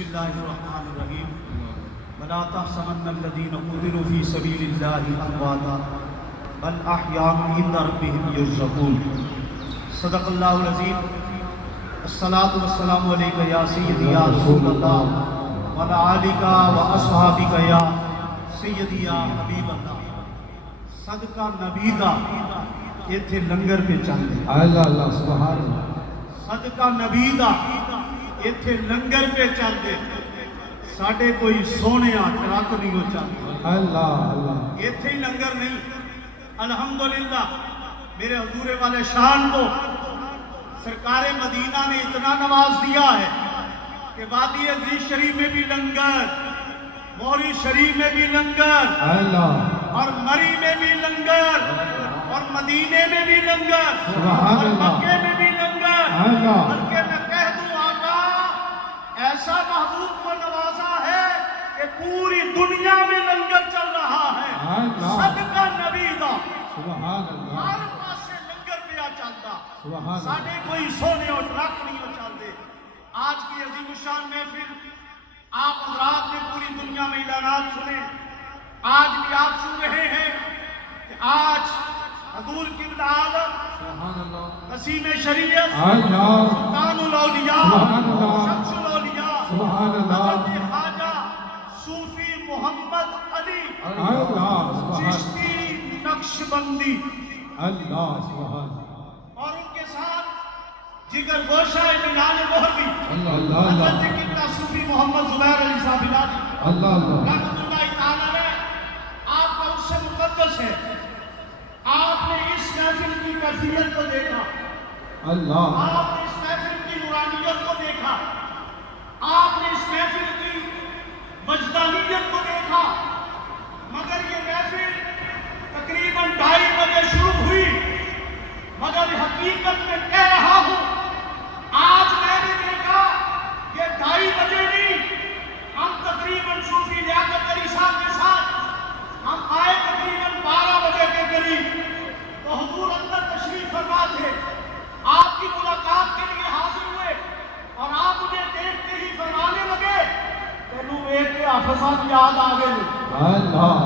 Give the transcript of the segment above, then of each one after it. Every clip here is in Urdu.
بسم اللہ الرحمن الرحیم ولا تحسبن الذین قتلوا فی سبیل اللہ امواتا بل احیاء عند ربهم یرزقون صدق اللہ العظیم الصلاۃ والسلام علیک یا سیدی یا رسول اللہ وعلی آلک و اصحابک یا سیدی یا حبیب اللہ صدقہ نبی دا ایتھے لنگر پہ چلدے اللہ اللہ سبحان اللہ صدقہ نبی دا ایتھے لنگر پہ چلدے ساڑھے کوئی سونے ٹرک نہیں ہو چلتے اللہ اللہ ایتھے ہی لنگر نہیں الحمدللہ میرے حضور والے شان کو سرکار مدینہ نے اتنا نواز دیا ہے کہ وادی عزیز شریف میں بھی لنگر موری شریف میں بھی لنگر اللہ اور مری میں بھی لنگر اور مدینے میں بھی لنگر سبحان اور اللہ مکے میں بھی لنگر اللہ بلکہ میں کہہ دوں آقا ایسا محبوب کو نوازا ہے کہ پوری دنیا میں لنگر چل رہا ہے اللہ صدقہ نبی دا سبحان اللہ ہر پاسے لنگر پہ چلتا سبحان اللہ ساڑھے کوئی سونے اور ٹرک نہیں ہو چلتے آج کی عظیم الشان محفل آپ حضرات نے پوری دنیا میں اعلانات سنے آج بھی آپ سن رہے ہیں کہ آج حضور قبلہ عالم سبحان اللہ قسیم شریعت اللہ سلطان الاولیاء سبحان اللہ شمس الاولیاء سبحان اللہ حضرت خواجہ صوفی محمد علی اللہ سبحان چشتی نقشبندی اللہ سبحان اور ان کے ساتھ جگر گوشہ بلال مہروی اللہ اللہ اللہ حضرت قبلہ صوفی محمد زبیر علی صاحب بلادی اللہ اللہ رحمت اللہ تعالی نے آپ کا اس سے مقدس ہے آپ نے اس محفل کی کیفیت کو دیکھا اللہ آپ نے اس محفل کی نورانیت کو دیکھا آپ نے اس محفل کی وجدانیت کو دیکھا مگر یہ محفل تقریباً 2:30 بجے شروع ہوئی مگر حقیقت میں کہہ رہا ہوں آج میں نے دیکھا یہ 2:30 بجے نہیں ہم تقریباً صوفی لیاقت علی صاحب کے ساتھ ہم آئے تقریباً 12 بجے کے قریب تو حضور اندر تشریف فرما تھے آپ کی ملاقات کے لیے حاضر ہوئے اور آپ مجھے دیکھتے ہی فرمانے لگے تینوں ایک کے حافظ صاحب یاد آ گئے اللہ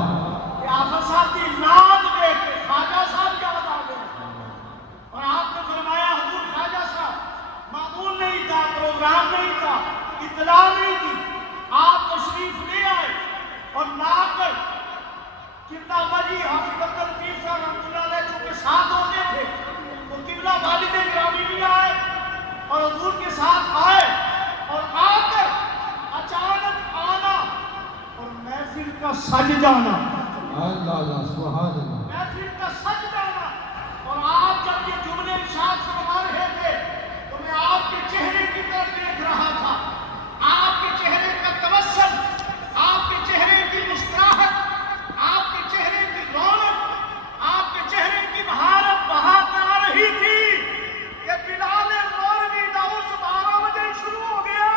کہ حافظ صاحب کی نام دیکھ کے خواجہ صاحب یاد آ گئے اور آپ نے فرمایا حضور خواجہ صاحب معمول نہیں تھا پروگرام نہیں تھا اطلاع نہیں تھی آپ تشریف لے آئے اور لا کر قبلہ ابا جی حافظ عبد اللطیف صاحب رحمۃ اللہ علیہ چونکہ ساتھ ہوتے تھے تو قبلہ والد گرامی بھی آئے اور حضور کے ساتھ آئے اور آ کر اچانک آنا اور محفل کا سج جانا اللہ اللہ سبحان اللہ محفل کا سج جانا اور آپ جب یہ جملے ارشاد فرما رہے تھے تو میں آپ کے چہرے کی طرف دیکھ رہا تھا آپ کے چہرے کا تبسم آپ کے چہرے کی مسکراہٹ آپ کے چہرے کی رونق آپ کے چہرے کی بہارت بہا کر آ رہی تھی کہ بلال مولوی داؤد 12 بجے شروع ہو گیا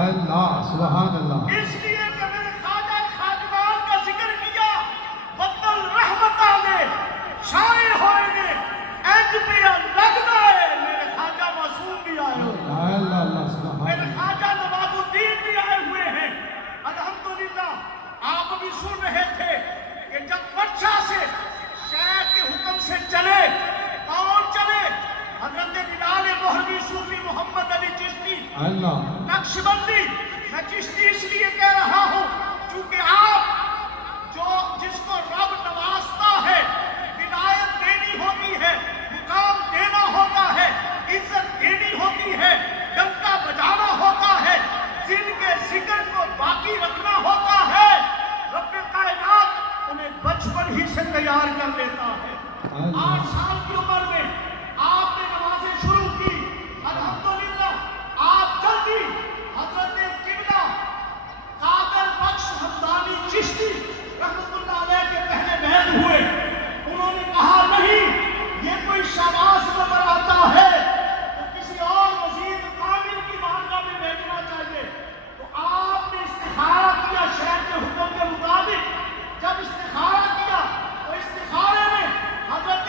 اللہ سبحان اللہ اس لیے کہ میں نے خواجہ خاجگان کا ذکر کیا بدل رحمتہ نے شائع ہوئے نے اینج پہ لگنا ہے میرے خواجہ معصوم بھی آئے ہوئے اللہ اللہ سبحان میرے خواجہ نواب الدین بھی آئے ہوئے ہیں الحمدللہ آپ ابھی سن رہے تھے کہ جب بچہ سے شیخ کے حکم سے چلے کون چلے حضرت بلال مہروی صوفی محمد علی چشتی اللہ نقشبندی میں چشتی اس لیے کہہ رہا ہوں چونکہ آپ جو جس کو رب نوازتا ہے ولایت دینی ہوتی ہے مقام دینا ہوتا ہے عزت دینی ہوتی ہے ڈنکا بجانا ہوتا ہے جن کے ذکر کو باقی رکھنا ہوتا ہے رب کائنات انہیں بچپن ہی سے تیار کر لیتا ہے 8 سال کی عمر میں آپ نے نمازیں شروع کی الحمدللہ آپ جلدی حضرت قبلہ قادر بخش حمدانی چشتی رحمت اللہ علیہ کے پہلے بیٹھ ہوئے انہوں نے کہا نہیں یہ کوئی شہباز نظر آتا ہے تو کسی اور مزید کامل کی بارگاہ میں بھیجنا چاہیے تو آپ نے استخارہ کیا شیخ کے حکم کے مطابق جب استخارہ کیا تو استخارے میں حضرت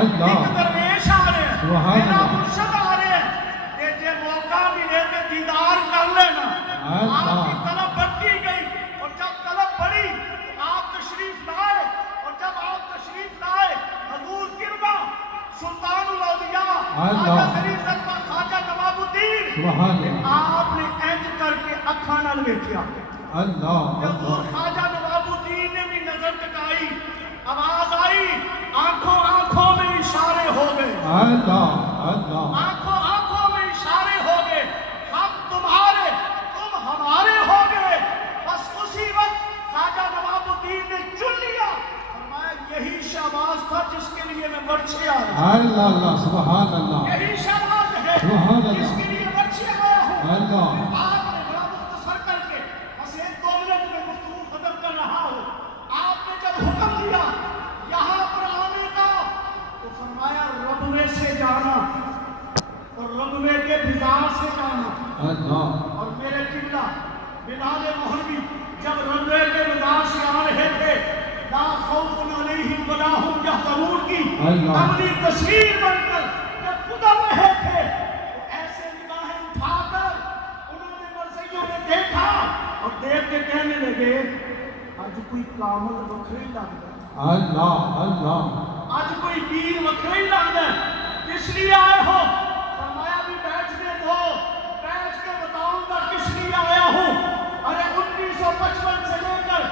اللہ ایک درویش آ رہے ہیں، سبحان میرا اللہ مرشد آ رہے ہیں کہ جے موقع ملے کہ دیدار کر لینا۔ اللہ آپ کی طلب بڑھتی گئی اور جب طلب بڑھی آپ تشریف لائے، اور جب آپ تشریف لائے حضور کربا سلطان الاولیاء اللہ خواجہ غریب زادہ خواجہ نواب الدین سبحان اللہ آپ نے انج کر کے اکھاں نال ویکھیا۔ اللہ حضور اللہ خواجہ نواب الدین نے بھی نظر ٹکائی، آواز آئی، آنکھوں آنکھوں میں اشارے ہو گئے، اللہ اللہ آنکھوں آنکھوں میں اشارے ہو گئے، ہم تمہارے تم ہمارے ہو گئے۔ بس اسی وقت خواجہ نواب الدین نے چن لیا، فرمایا یہی شہباز تھا جس کے لیے میں برچھے آیا ہوں، اللہ اللہ سبحان اللہ یہی شہباز ہے سبحان اللہ جس کے لیے برچھے آیا ہوں۔ اللہ آپ نے بڑا مختصر کر کے بس ایک دو منٹ میں گفتگو ختم کر رہا ہوں، آپ نے جب حکم دیا یہاں پر آنے کا تو فرمایا ربوے سے جانا اور ربوے کے بزا سے جانا۔ اللہ اور میرے قبلہ بلال مہروی جب ربوے کے بزا سے آ رہے تھے لا خوف علیہم ولا ہم یحزنون کی اللہ عملی تصویر بن کر جب گزر رہے تھے تو ایسے نگاہیں اٹھا کر انہوں نے مرثیوں میں دیکھا اور دیکھ کے کہنے لگے آج کوئی کامل وکھری لگ گیا، اللہ اللہ آج کوئی پیر وکھری لگ گیا، کس لیے آئے ہو؟ فرمایا بھی بیٹھنے دو، بیٹھ کے بتاؤں گا کس لیے آیا ہوں۔ ارے 1955 سے لے کر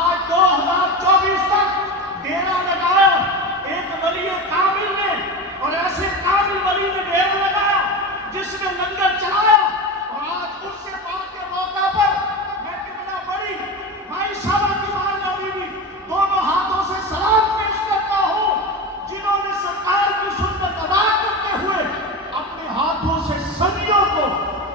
آج 2024 تک ڈیرا لگایا ایک ولی کامل نے، اور ایسے کامل ولی نے ڈیرا لگایا جس نے لنگر چلایا، اور آج اس سے بات کے موقع پر میں کتنا بڑی مائی صاحبہ کی ماں نبی بھی دونوں ہاتھوں سے سلام پیش کرتا ہوں جنہوں نے سرکار کی سنت ادا کرتے ہوئے اپنے ہاتھوں سے سنیوں کو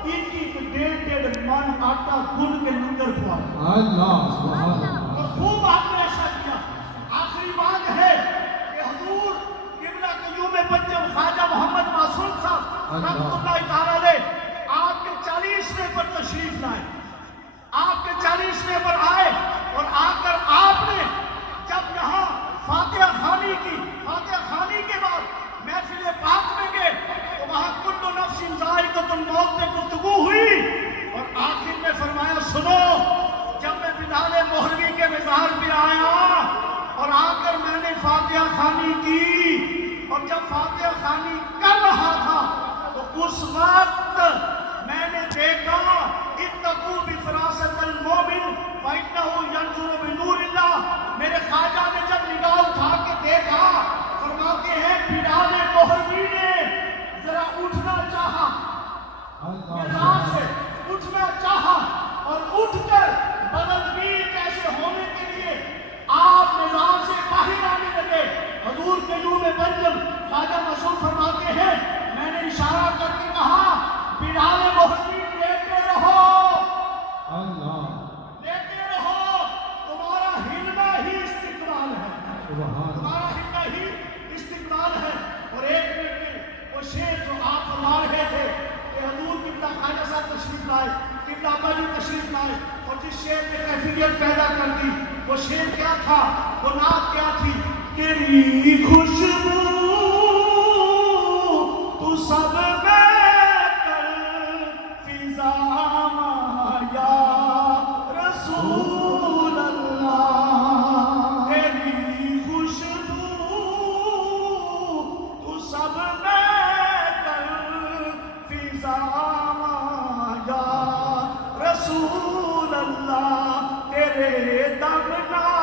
ایک ڈیڑھ من آٹا گن کے لنگر کھوایا، اللہ سبحان اللہ اور خوب آپ نے ایسا کیا۔ آخری بات ہے کہ حضور قبلہ قیوم پنجم خواجہ محمد معصوم صاحب رحمۃ اللہ تعالی علیہ آپ کے 40ویں پر تشریف لائے، آپ کے 40ویں پر آئے، اور آ کر آپ نے جب یہاں فاتحہ خوانی کی، فاتحہ خوانی کے بعد محفل پاک میں گئے تو وہاں کل نفس ذائقۃ الموت میں گفتگو ہوئی، اور آخر میں فرمایا سنو، جب میں بلال مہروی کے مزار پہ آیا اور آ کر میں نے فاتحہ خوانی کی، اور جب فاتحہ خوانی کر رہا تھا تو اس وقت میں نے دیکھا اتقوا بفراست المومن فإنه ينظر بنور اللہ۔ میرے خواجہ نے جب نگاہ اٹھا کے دیکھا، فرماتے ہیں بلال مہروی نے ذرا اٹھنا چاہا، مزار سے اٹھنا چاہا، اور اٹھ کر بدنبیر کیسے ہونے کے لیے آپ مزار سے باہر آنے لگے۔ حضور قیوم پنجم خواجہ معصوم فرماتے ہیں میں نے اشارہ کر کے کہا بلال مہروی لیتے رہو، اللہ لیتے رہو، تمہارا ہلنا ہی استقبال ہے، سبحان تمہارا ہلنا ہی استقبال ہے۔ اور ایک منٹ میں وہ شعر جو آپ فرما رہے تھے کہ حضور قبلہ خواجہ صاحب تشریف لائے، قبلہ ابا جی تشریف لائے، اور جس شعر نے کیفیت پیدا کر دی وہ شعر کیا تھا، وہ نعت کیا تھی؟ تیری خوشبو تو سب میں کر فضا یا رسول اللہ، تیری خوشبو تو سب میں کر فضا یا رسول اللہ، تیرے دم نہ